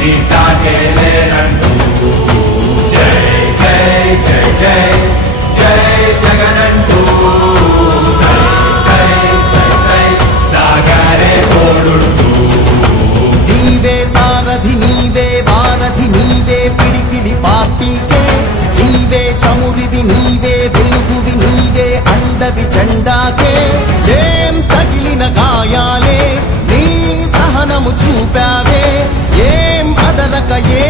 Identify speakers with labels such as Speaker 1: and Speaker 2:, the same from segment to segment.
Speaker 1: desire. தாயே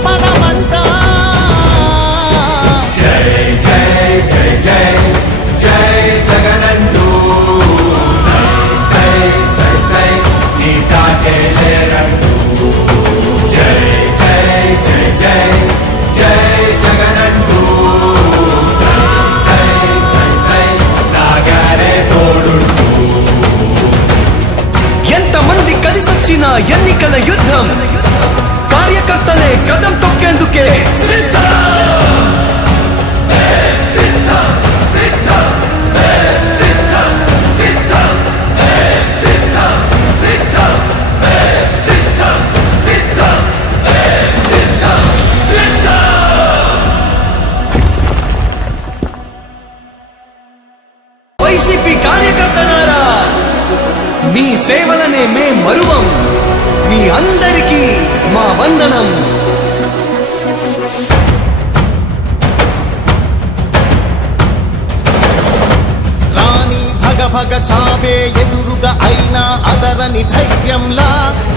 Speaker 2: యుద్ధం. కార్యకర్తలే కదం వందనం.
Speaker 1: రాణి భగ భగ చావే ఎదురుగా అయినా అదరని ధైర్యంలా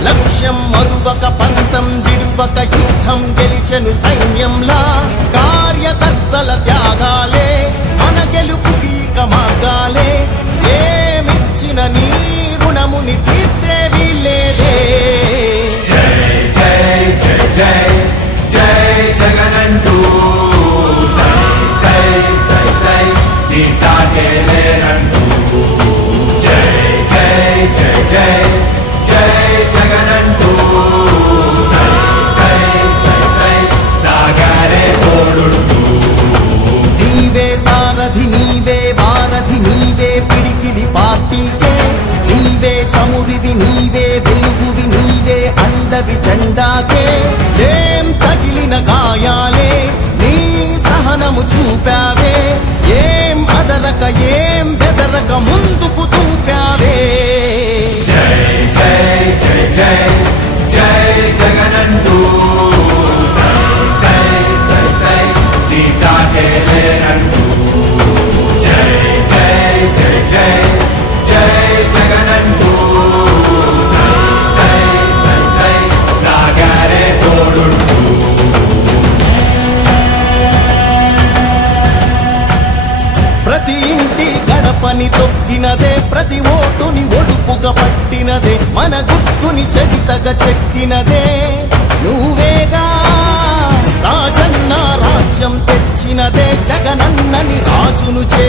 Speaker 1: లక్ష్యం మరువక పంతం విడువక యుద్ధం గెలిచెను సైన్యంలా. కార్యకర్తల త్యాగాలే మన గెలుపుకి మార్గాలే ఏమిచ్చిన నీ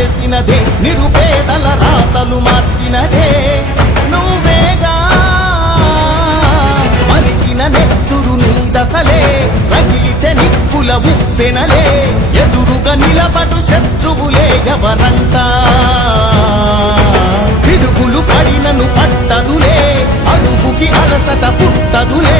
Speaker 1: చేసినదే నిరుపేదల రాతలు మార్చినదే. నువ్వేగా మరిగిన నెత్తురు నీ దశలే రగిలితే నిప్పుల ఉప్పెనలే. ఎదురుగా నిలబడు శత్రువులే ఎవరంతా పిడుగులు పడినను పట్టదులే అడుగుకి అలసట పుట్టదులే.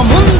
Speaker 1: yaşamın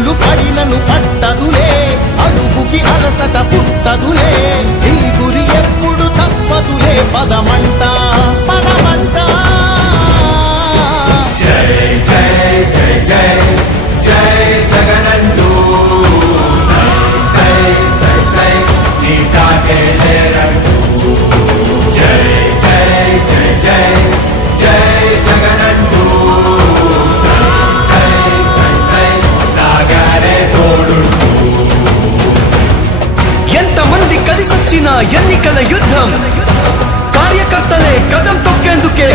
Speaker 1: పూలు పడినను పట్టదులే. అడుగుకి అలసట పుట్టదులే. ఈ గురి ఎప్పుడు తప్పదులే. పదమంట పదమంట.
Speaker 3: జై జై జై జై.
Speaker 2: ఎన్నికల యుద్ధం. కార్యకర్తలే కదం తొక్కేందుకే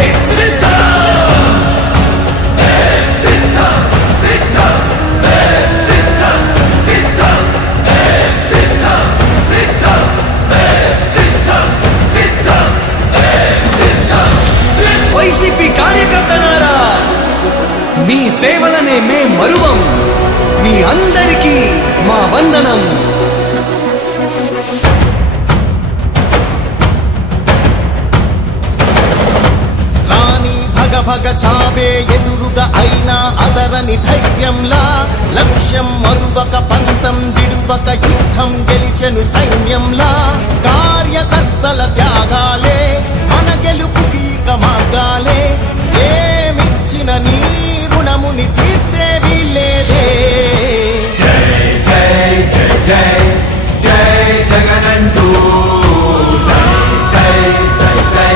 Speaker 2: వైసీపీ కార్యకర్తనారా మీ సేవలనే మే మరువం. మీ అందరికీ మా వందనం.
Speaker 1: చదువే ఎదురుగా అయినా అదరని ధైర్యంలా లక్ష్యం మరువక పంతం విడువక యుద్ధం గెలిచెను సైన్యంలా కార్యకర్తల త్యాగాలే మన గెలుపుకి మార్గాలే ఏమిచ్చిన నీ రుణముని తీర్చేది లేదే జగనంటూ సై సై సై సై